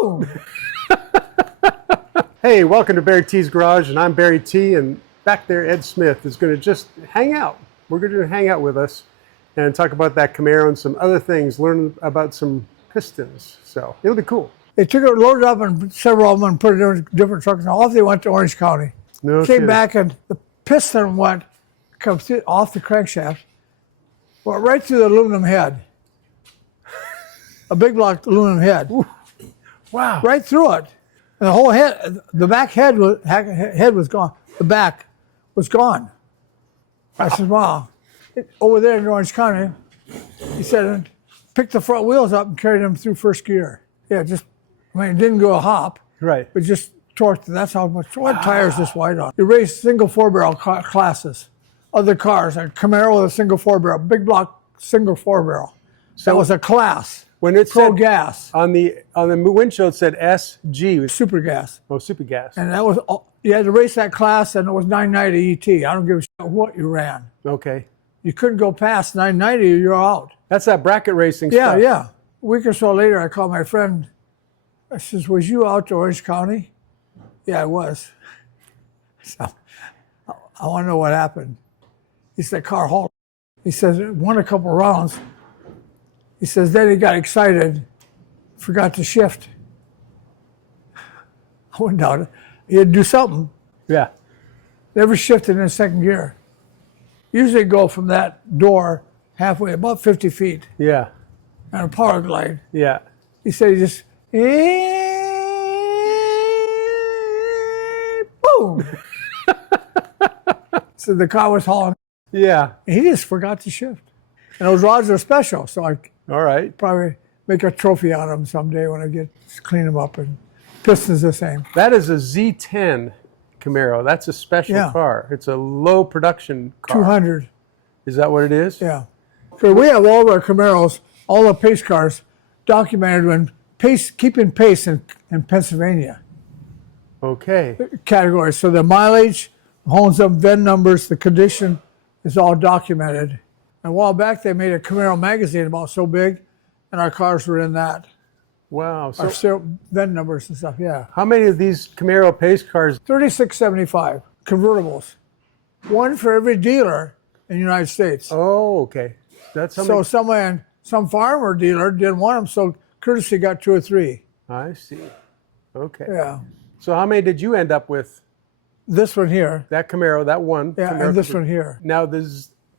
Boom! Hey, welcome to BarryT's Garage, and I'm BarryT, and back there Ed Smith is going to just hang out. We're going to hang out with us and talk about that Camaro and some other things, learn about some pistons. So it'll be cool. They took it, loaded up in several of them and put it in different trucks, and off they went to Orange County. No Came kidding. back, and the piston comes through, off the crankshaft, went right through the aluminum head. A big block aluminum head. Ooh. Wow. Right through it. And the whole head, the back head was gone. The back was gone. I said, wow. Over there in Orange County, he said, pick the front wheels up and carry them through first gear. Yeah, it didn't go a hop. Right. But just torqued. That's how much. What tires this wide on? You race single four-barrel classes. Other cars, a Camaro with a single four-barrel, big block single four-barrel. So that was a class. When it Pro said gas. on the windshield, it said SG. Super gas. Oh, super gas. And that was, you had to race that class, and it was 990 ET. I don't give a shit what you ran. Okay. You couldn't go past 990 or you're out. That's that bracket racing Yeah, stuff. yeah. A week or so later, I called my friend. I says, was you out to Orange County? Yeah, I was. So I want to know what happened. He said, car halt. He says, it won a couple rounds. He says, then he got excited, forgot to shift. I went down. He had to do something. Yeah. Never shifted in second gear. Usually go from that door halfway, about 50 feet, Yeah. on a power glide. Yeah. He said he just, boom. So the car was hauling. Yeah. He just forgot to shift. And those rods are special, so I All right. probably make a trophy out of them someday when I clean them up. And Piston's the same. That is a Z10 Camaro. That's a special car. It's a low production car. 200. Is that what it is? Yeah. So we have all of our Camaros, all the pace cars, documented when keeping pace in Pennsylvania Okay. categories. So the mileage, homes up, VIN numbers, the condition is all documented. And a while back, they made a Camaro magazine about so big, and our cars were in that. Wow. Our So VIN numbers and stuff, yeah. how many of these Camaro pace cars? 3675 convertibles. One for every dealer in the United States. Oh, okay. That's how So many. some farmer dealer didn't want them, so courtesy got 2 or 3. I see. Okay. Yeah. So how many did you end up with? This one here. That Camaro, that one. Yeah, Camaro and this one here. Now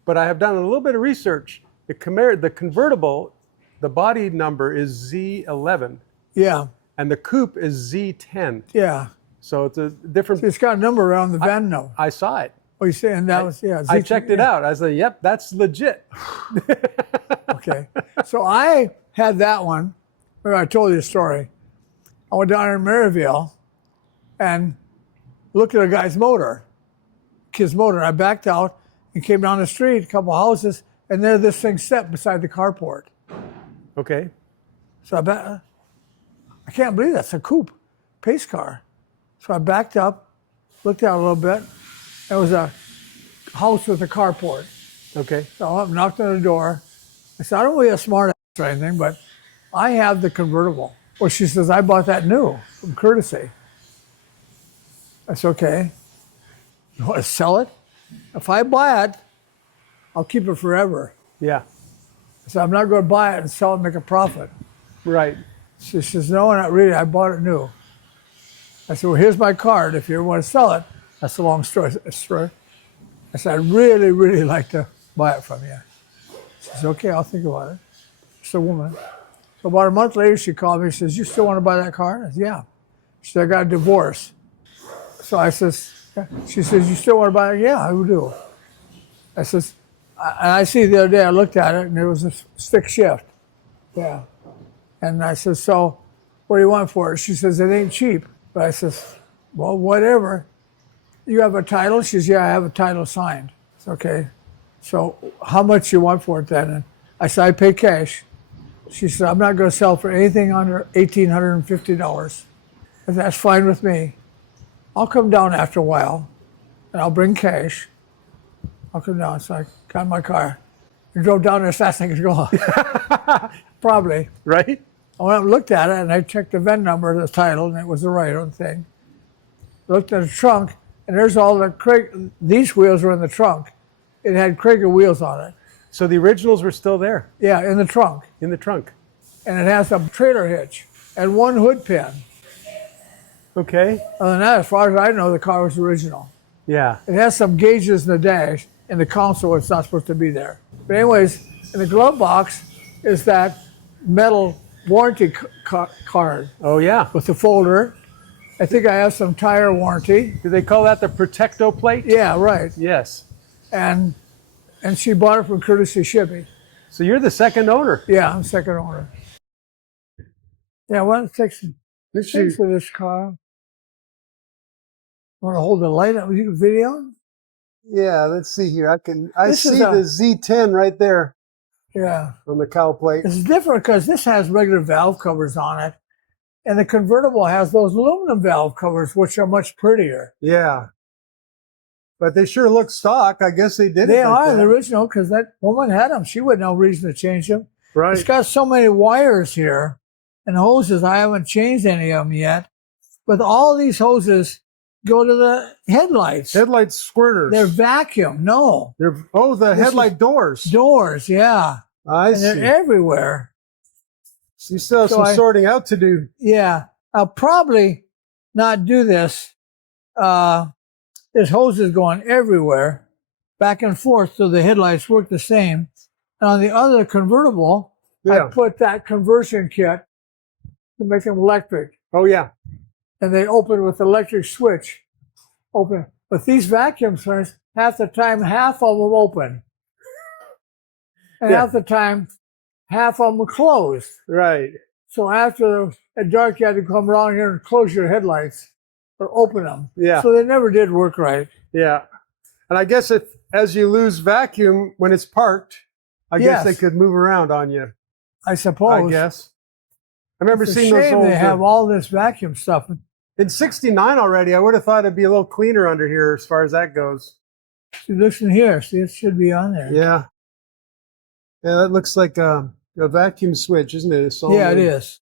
but I have done a little bit of research. The Camaro, the convertible, the body number is Z11, Yeah, and the coupe is Z10. yeah. So it's a different. It's got a number around the VIN now. I saw it. Oh, you say, and that was, yeah. I checked it out. I said, "Yep, that's legit." Okay. So I had that one. Remember I told you the story. I went down in Maryville and looked at a guy's motor, kid's motor. I backed out and came down the street, a couple houses, and there this thing set beside the carport. Okay. So I can't believe that's a coupe, pace car. So I backed up, looked out a little bit. There was a house with a carport. Okay. So I knocked on the door. I said, I don't really a smart ass or anything, but I have the convertible. Well, she says, I bought that new from courtesy. That's okay. You want to sell it? If I buy it, I'll keep it forever. Yeah. I said, I'm not going to buy it and sell it and make a profit. Right. She says, no, not really. I bought it new. I said, well, here's my card. If you ever want to sell it, that's a long story. I said, I'd really, really like to buy it from you. She says, okay, I'll think about it. She's a woman. So about a month later, she called me. She says, you still want to buy that car? I said, yeah. She said, I got a divorce. So I says, yeah. She says, you still want to buy it? Yeah, I do. I says, and I see the other day, I looked at it, and there was a stick shift. Yeah. And I said, so what do you want for it? She says, it ain't cheap. But I says, well, whatever. You have a title? She says, yeah, I have a title signed. It's okay. So how much you want for it then? And I said, I pay cash. She said, I'm not going to sell for anything under $1,850. And that's fine with me. I'll come down after a while, and I'll bring cash. I'll come down. So I got in my car and drove down there as fast as I could go. Probably. Right? I went and looked at it, and I checked the VIN number, the title, and it was the right own thing. Looked at the trunk, and there's all the Craig. These wheels were in the trunk. It had Krager wheels on it. So the originals were still there? Yeah, in the trunk. In the trunk. And it has a trailer hitch and one hood pin. Okay. Other than that, as far as I know, the car was original. Yeah. It has some gauges in the dash. In the console, it's not supposed to be there. But anyways, in the glove box is that metal warranty card. Oh, yeah. With the folder. I think I have some tire warranty. Do they call that the Protecto plate? Yeah, right. Yes. And she bought it from courtesy Chevy. So you're the second owner. Yeah, I'm second owner. Yeah, well, it takes things for this car. Want to hold the light up? You can video? Yeah, let's see here. I see the Z10 right there. Yeah. On the cowl plate. It's different because this has regular valve covers on it. And the convertible has those aluminum valve covers, which are much prettier. Yeah. But they sure look stock. I guess they did. They are the original because that woman had them. She would no reason to change them. Right. It's got so many wires here and hoses. I haven't changed any of them yet. But all these hoses go to the headlights. Headlight squirters. They're vacuum. No. The headlight doors. Doors, yeah. I see. They're everywhere. You still have some sorting out to do. Yeah. I'll probably not do this. There's hoses going everywhere, back and forth, so the headlights work the same. And on the other convertible, I put that conversion kit to make them electric. Oh, yeah. And they open with electric switch. Open. But these vacuum cleaners, half the time, half of them open. And half the time, half of them are closed. Right. So after at dark, you had to come around here and close your headlights or open them. Yeah. So they never did work right. Yeah. And I guess as you lose vacuum when it's parked, I guess they could move around on you. I suppose. I guess. I remember It's seeing a those shame old. they have all this vacuum stuff. In '69 already, I would have thought it'd be a little cleaner under here as far as that goes. See, listen here. See, it should be on there. Yeah. Yeah, that looks like a vacuum switch, isn't it? Yeah, it is.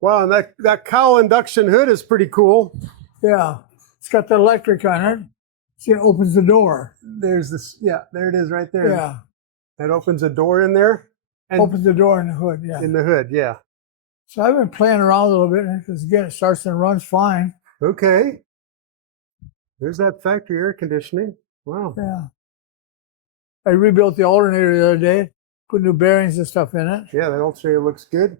Wow, and that cowl induction hood is pretty cool. Yeah. It's got the electric on it. See, it opens the door. There's this, there it is right there. Yeah. That opens a door in there. And opens the door in the hood, yeah. In the hood, yeah. So I've been playing around a little bit because, again, it starts and runs fine. Okay. There's that factory air conditioning. Wow. Yeah. I rebuilt the alternator the other day, put new bearings and stuff in it. Yeah, that alternator looks good.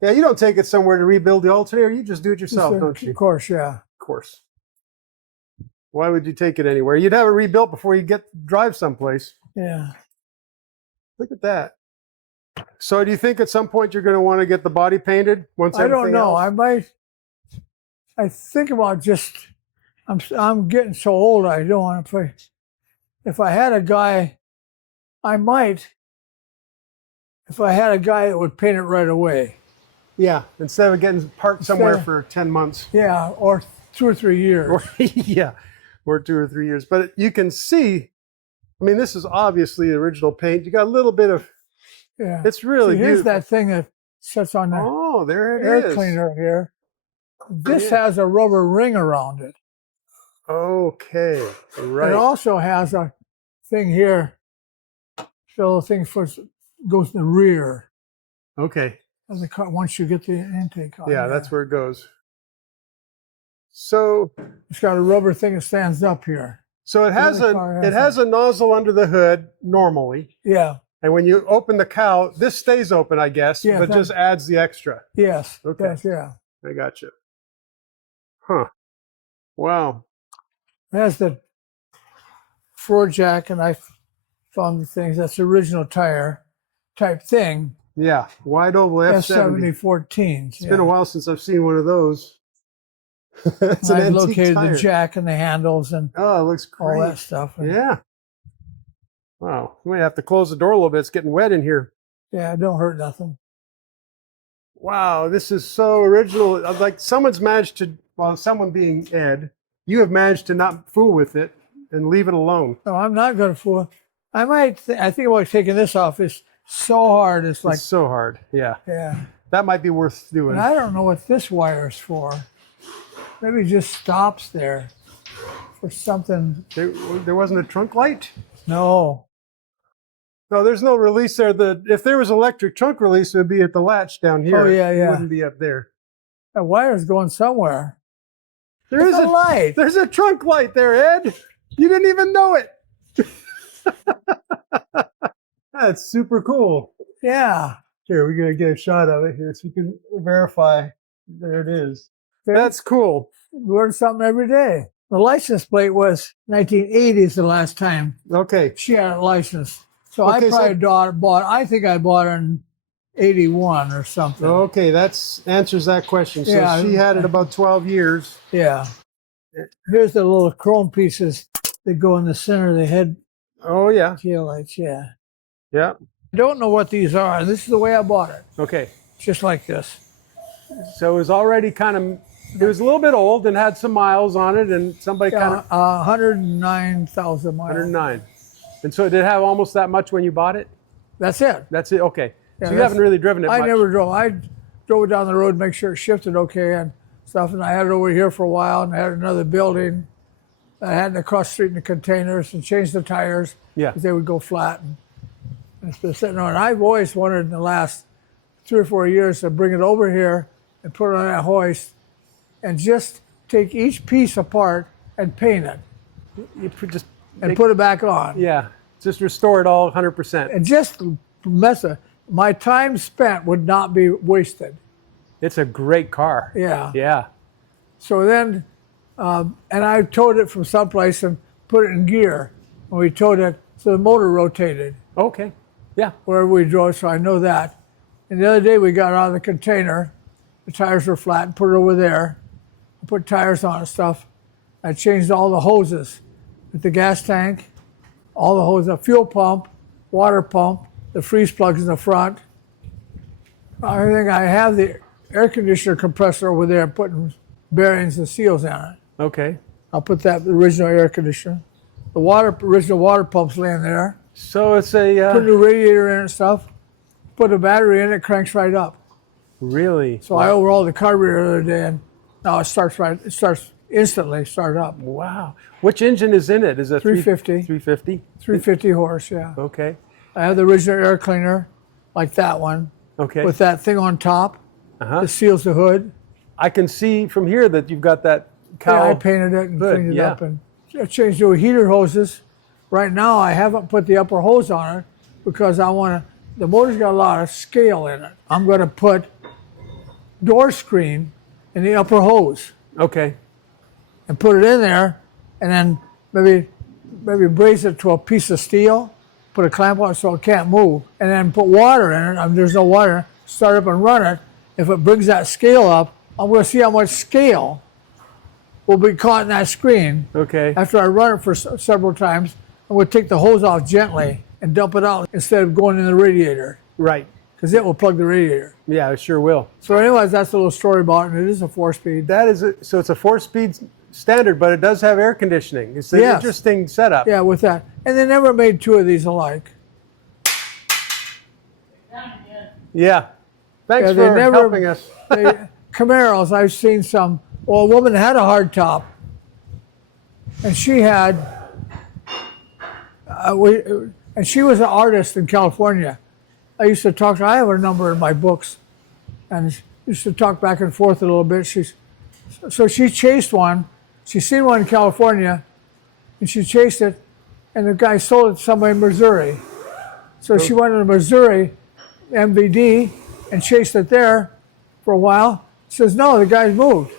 Yeah, you don't take it somewhere to rebuild the alternator. You just do it yourself, don't you? Of course, yeah. Of course. Why would you take it anywhere? You'd have it rebuilt before you drive someplace. Yeah. Look at that. So do you think at some point you're going to want to get the body painted? I don't know. I think about I'm getting so old I don't want to play. If I had a guy, I might. If I had a guy that would paint it right away. Yeah, instead of getting parked somewhere for 10 months. Yeah, or 2 or 3 years. Or 2 or 3 years. But you can see, I mean, this is obviously the original paint. You got a little bit of, it's really here's beautiful. that thing that sits on the air cleaner here. This has a rubber ring around it. Okay, right. It also has a thing here. So the thing goes in the rear. Okay. Of the car, once you get the intake on. Yeah, that's where it goes. So it's got a rubber thing that stands up here. So it has a nozzle under the hood normally. Yeah. And when you open the cowl, this stays open, I guess, but just adds the extra. Yes. Okay. Yeah. I got you. Huh. Wow. It has the floor jack, and I found the things. That's the original tire type thing. Yeah. Wide oval F70. F70-14. It's been a while since I've seen one of those. I've located the jack and the handles and it looks great. All that stuff. Yeah. Wow. We might have to close the door a little bit. It's getting wet in here. Yeah, it don't hurt nothing. Wow, this is so original. Like someone's managed to, someone being Ed, you have managed to not fool with it and leave it alone. No, I'm not going to fool. I think about taking this off. It's so hard. It's like so hard. Yeah. Yeah. That might be worth doing. And I don't know what this wire is for. Maybe it just stops there for something. There wasn't a trunk light? No. No, there's no release there. If there was electric trunk release, it would be at the latch down here. Oh, yeah, yeah. It wouldn't be up there. That wire's going somewhere. There is a light. There's a trunk light there, Ed. You didn't even know it. That's super cool. Yeah. Here, we're going to get a shot of it here so you can verify. There it is. That's cool. Learn something every day. The license plate was 1980s the last time Okay. she had a license. So Okay, I probably I think I bought her in 81 or something. Okay, that answers that question. So Yeah, she had it about 12 years. Yeah. Here's the little chrome pieces that go in the center of the head Oh, yeah. tail lights. Yeah. Yeah. I don't know what these are. This is the way I bought it. Okay. Just like this. So it was already it was a little bit old and had some miles on it, and somebody kind of 109,000 miles. 109. And so did it have almost that much when you bought it? That's it. That's it. Okay. Yeah, so you haven't really driven it much. I never drove. I drove it down the road, make sure it shifted okay and stuff. And I had it over here for a while, and I had another building. I had it across the street in the containers and changed the tires. Yeah. Because they would go flat. And it's been sitting on. I've always wanted in the last 3 or 4 years to bring it over here and put it on that hoist and just take each piece apart and paint it You just and put it back on. Yeah. Just restore it all 100%. And just mess it. My time spent would not be wasted. It's a great car. Yeah. Yeah. So then, and I towed it from someplace and put it in gear. And we towed it so the motor rotated Okay. Yeah. wherever we drove, so I know that. And the other day we got out of the container. The tires were flat and put it over there. I put tires on and stuff. I changed all the hoses at the gas tank, all the hoses, the fuel pump, water pump, the freeze plugs in the front. I think I have the air conditioner compressor over there putting bearings and seals in it. Okay. I'll put that the original air conditioner. The original water pump's laying there. So it's Put a new radiator in and stuff. Put a battery in, it cranks right up. Really? So I overhauled the carburetor the other day, and now it starts instantly start up. Wow. Which engine is in it? Is it 350. 350? 350 horse, yeah. Okay. I have the original air cleaner, like that one, Okay. with that thing on top that seals the hood. I can see from here that you've got that cowl. Yeah, I painted it and hood, cleaned it yeah. up, and I changed the heater hoses. Right now, I haven't put the upper hose on it because I want to. The motor's got a lot of scale in it. I'm going to put door screen in the upper hose Okay. and put it in there, and then maybe brace it to a piece of steel, put a clamp on it so it can't move, and then put water in it. There's no water. Start up and run it. If it brings that scale up, I'm going to see how much scale will be caught in that screen. Okay. After I run it for several times, I'm going to take the hose off gently and dump it out instead of going in the radiator, Right. because it will plug the radiator. Yeah, it sure will. So anyways, that's a little story about it, and it is a 4-speed. That is it. So it's a 4-speed standard, but it does have air conditioning. It's an Yes. interesting setup. Yeah, with that. And they never made 2 of these alike. Yeah. Thanks Yeah, they for never- helping us. Camaros, I've seen some. Well, a woman had a hard top, and she had, and she was an artist in California. I used to talk to her. I have her number in my books, and used to talk back and forth a little bit. So she chased one. She seen one in California, and she chased it, and the guy sold it to somebody in Missouri. So she went to Missouri MVD and chased it there for a while. Says, no, the guy's moved.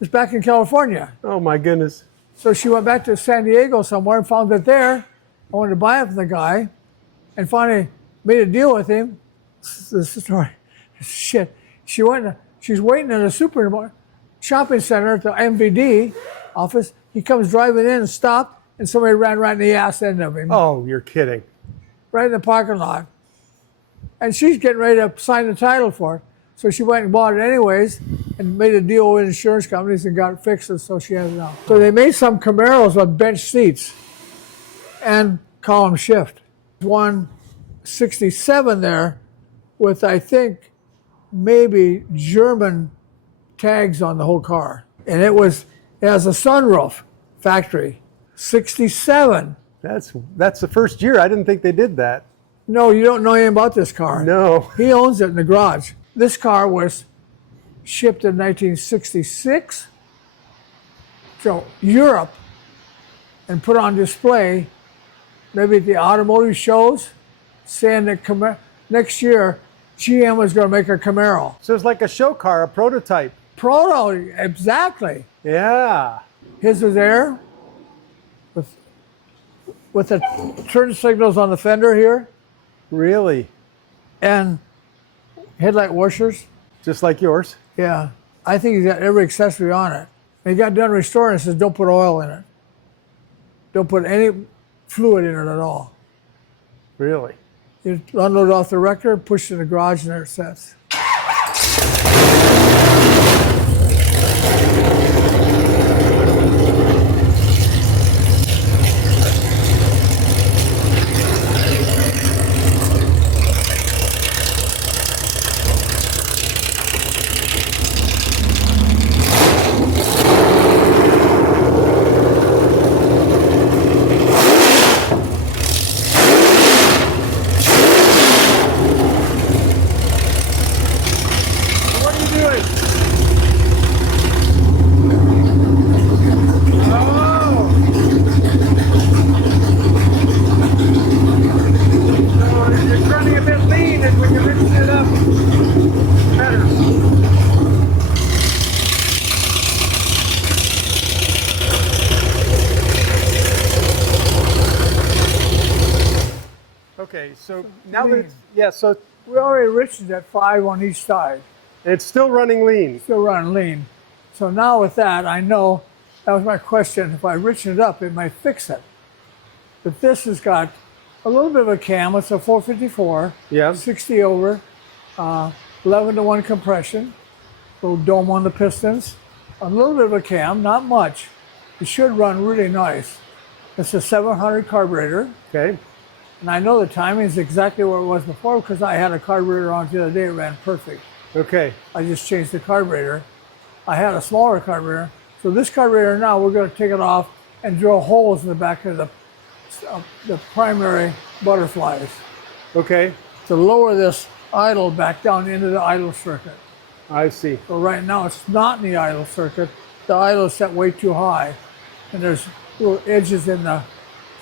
It's back in California. Oh, my goodness. So she went back to San Diego somewhere and found it there. I wanted to buy it from the guy, and finally made a deal with him. This is the story. Shit. She's waiting in a shopping center at the MVD office. He comes driving in and stopped, and somebody ran right in the ass end of him. Oh, you're kidding. Right in the parking lot. And she's getting ready to sign the title for it. So she went and bought it anyways and made a deal with insurance companies and got it fixed, so she has it now. So they made some Camaros with bench seats and column shift. 167 there with, I think, maybe German tags on the whole car. And it has a sunroof, factory. 67. That's the first year. I didn't think they did that. No, you don't know anything about this car. No. He owns it in the garage. This car was shipped in 1966 to Europe and put on display, maybe at the automotive shows, saying that next year GM was going to make a Camaro. So it's like a show car, a prototype. Exactly. Yeah. His was there with the turn signals on the fender here Really? and headlight washers. Just like yours. Yeah. I think he's got every accessory on it. And he got done restoring and says, don't put oil in it. Don't put any fluid in it at all. Really? You unload it off the wrecker, push it in the garage, and there it sits. Okay, so now that yeah, so We already richened at 5 on each side. it's still running lean. Still running lean. So now with that, I know, that was my question, if I richen it up, it might fix it. But this has got a little bit of a cam. It's a 454, Yeah. 60 over, 11-to-1 compression, little dome on the pistons, a little bit of a cam, not much. It should run really nice. It's a 700 carburetor, Okay. and I know the timing is exactly where it was before because I had a carburetor on the other day, it ran perfect. Okay. I just changed the carburetor. I had a smaller carburetor. So this carburetor now, we're going to take it off and drill holes in the back of the primary butterflies Okay. to lower this idle back down into the idle circuit. I see. So right now it's not in the idle circuit. The idle is set way too high. And there's little edges in the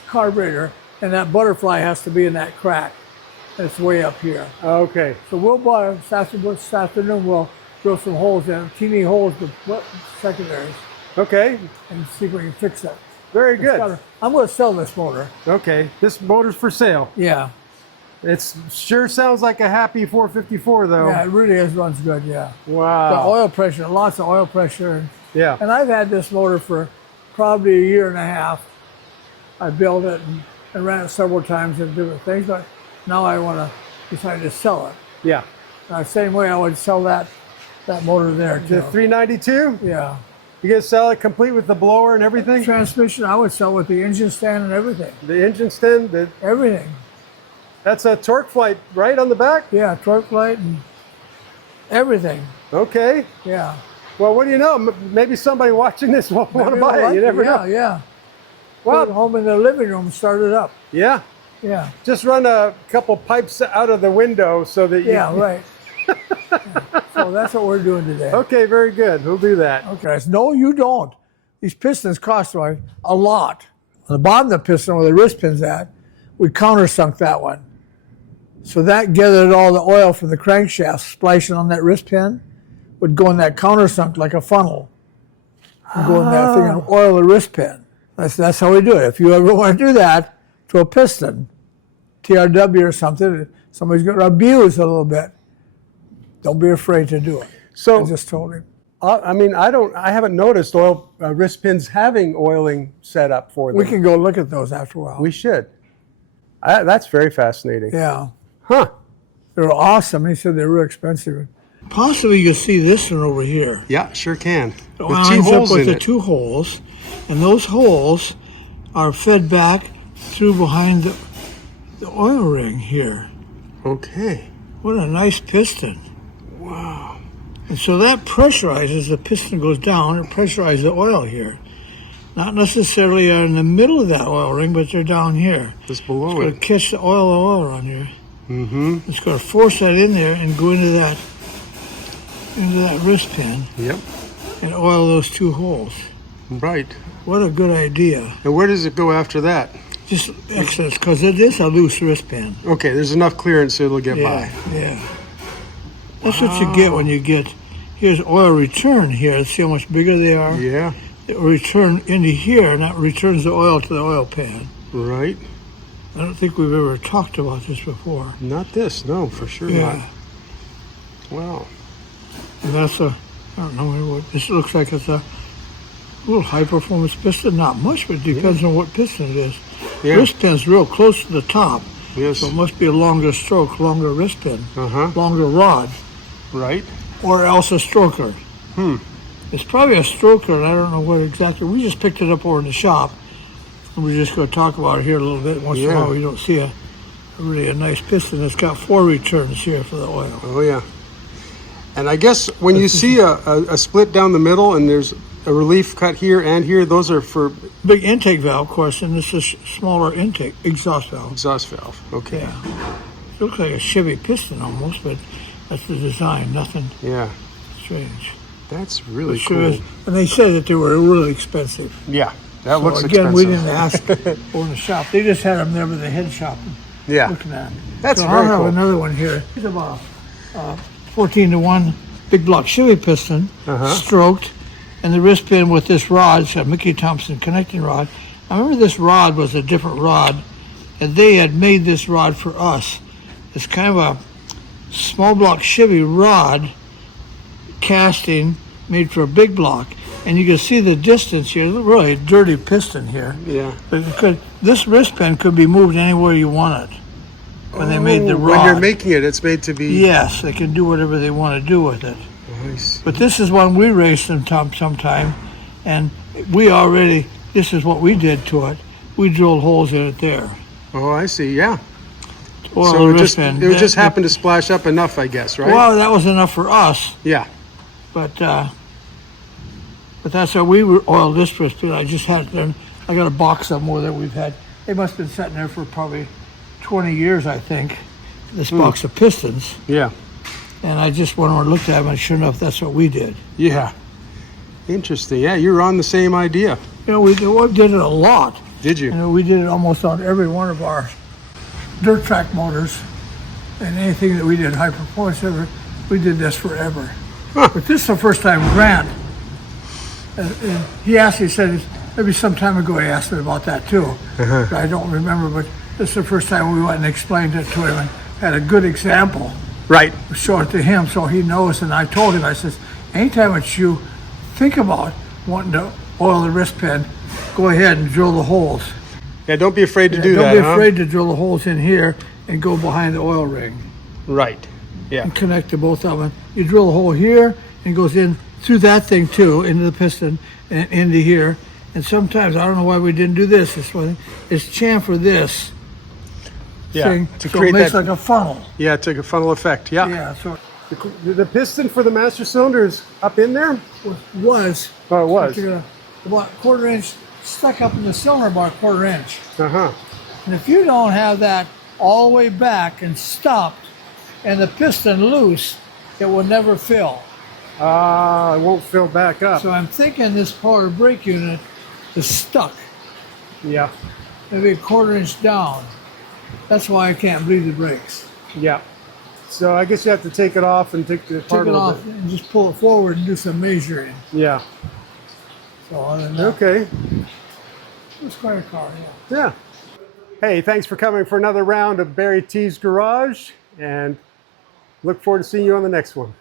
carburetor, and that butterfly has to be in that crack. And it's way up here. Okay. So we'll buy this afternoon. We'll drill some holes in, teeny holes with secondaries, Okay. and see if we can fix it. Very good. I'm going to sell this motor. Okay. This motor's for sale. Yeah, It sure sounds like a happy 454 though. yeah, it really is. Runs good. Yeah, the Wow. oil pressure, lots of oil pressure, Yeah. and I've had this motor for probably a year and a half. I built it and ran it several times and different things, but now I want to decide to sell it. Yeah. The same way I would sell that motor there The too. 392? Yeah. You gonna sell it complete with the blower and everything? Transmission, I would sell with the engine stand and everything. The engine stand, Everything. that's a torque flight right on the back? Yeah, torque light and everything. Okay. Yeah. Well, what do you know? Maybe somebody watching this will want to buy it. You never know. Yeah. Well- Put it home in the living room, start it up. Yeah. Yeah. Just run a couple pipes out of the window so that you... Yeah, right. Yeah. So that's what we're doing today. Okay, very good. We'll do that. Okay. No, you don't. These pistons cost like a lot. On the bottom of the piston where the wrist pin's at, we countersunk that one. So that gathered all the oil from the crankshaft, splashing on that wrist pin, would go in that countersunk like a funnel. And go in that thing and oil the wrist pin. That's how we do it. If you ever want to do that to a piston, TRW or something, somebody's going to abuse a little bit. Don't be afraid to do it. So, I just told him. I mean, I haven't noticed oil wrist pins having oiling set up for them. We can go look at those after a while. We should. That's very fascinating. Yeah. Huh. They're awesome. He said they're real expensive. Possibly you'll see this one over here. Yeah, sure can. It With two lines up holes with in the it. 2 holes, and those holes are fed back through behind the oil ring here. Okay. What a nice piston. Wow. And so that pressurizes, the piston goes down, it pressurizes the oil here. Not necessarily in the middle of that oil ring, but they're down here. Just below it's going to catch the oil around here. Mm-hmm. It's going to force that in there and go into that wrist pin. Yep. And oil those two holes. Right. What a good idea. And where does it go after that? Just excess, because it is a loose wrist pin. Okay, there's enough clearance so it'll get by. Yeah. That's what you get when you get, here's oil return here. See how much bigger they are? Yeah. It will return into here, and that returns the oil to the oil pan. Right. I don't think we've ever talked about this before. Not this, no, for sure not. Wow. And that's I don't know what, this looks like it's a little high performance piston. Not much, but it depends on what piston it is. Yeah. Wrist pin's real close to the top. Yes. So it must be a longer stroke, longer wrist pin, longer rod. Right. Or else a stroker. It's probably a stroker, and I don't know what exactly. We just picked it up over in the shop, and we're just going to talk about it here a little bit. Once in a while, we don't see a really nice piston. It's got 4 returns here for the oil. Oh, yeah. And I guess when you see a split down the middle and there's a relief cut here and here, those are for... Big intake valve, of course, and this is smaller intake, exhaust valve. Exhaust valve, okay. Yeah. It looks like a Chevy piston almost, but that's the design, nothing strange. That's really cool. And they said that they were really expensive. Yeah, that looks again, expensive. we didn't ask over in the shop. They just had them there with the head shop looking at them. That's so very I'll have cool. another one here. It's about 14-to-1 big block Chevy piston, stroked, and the wrist pin with this rod. It's a Mickey Thompson connecting rod. I remember this rod was a different rod, and they had made this rod for us. It's kind of a small block Chevy rod casting made for a big block, and you can see the distance here. Really dirty piston here. Yeah. But this wrist pin could be moved anywhere you want it. When they made the rod. When you're making it, it's made to be... Yes, they can do whatever they want to do with it. Nice. But this is one we raced sometime, and this is what we did to it. We drilled holes in it there. Oh, I see, yeah. Oil So wrist pin. it just happened to splash up enough, I guess, right? Well, that was enough for us. Yeah. But that's how we oiled this wrist pin. I just had it there. I got a box of more that we've had. They must have been sitting there for probably 20 years, I think. This box of pistons. Yeah. And I just went over and looked at them, and sure enough, that's what we did. Yeah. Interesting. Yeah, you were on the same idea. You know, we did it a lot. Did you? And we did it almost on every one of our dirt track motors, and anything that we did high performance ever, we did this forever. But this is the first time Grant, and he asked, he said, maybe some time ago he asked me about that too. But I don't remember, but this is the first time we went and explained it to him and had a good example. Right. Show it to him so he knows. And I told him, I says, anytime that you think about wanting to oil the wrist pin, go ahead and drill the holes. Yeah, don't be afraid to do that, Don't be afraid to drill the holes in here and go behind the oil ring. Right. Yeah. And connect to both of them. You drill a hole here and it goes in through that thing too, into the piston and into here. And sometimes, I don't know why we didn't do this one, it's chamfer this thing, to so create it makes that, like a funnel. Yeah, to a funnel effect. Yeah. Yeah, so The piston for the master cylinder is up in there? it was. Oh, it was. About 1/4 inch stuck up in the cylinder, about 1/4 inch. Uh-huh. And if you don't have that all the way back and stopped and the piston loose, it will never fill. It won't fill back up. So I'm thinking this power brake unit is stuck, Yeah. maybe 1/4 inch down. That's why I can't bleed the brakes. Yeah. So I guess you have to take it off and take it apart Take it a little off and just pull it forward and do some measuring. bit. Yeah. So other than that, Okay. it's quite a car, yeah. Yeah. Hey, thanks for coming for another round of BarryT's Garage, and look forward to seeing you on the next one.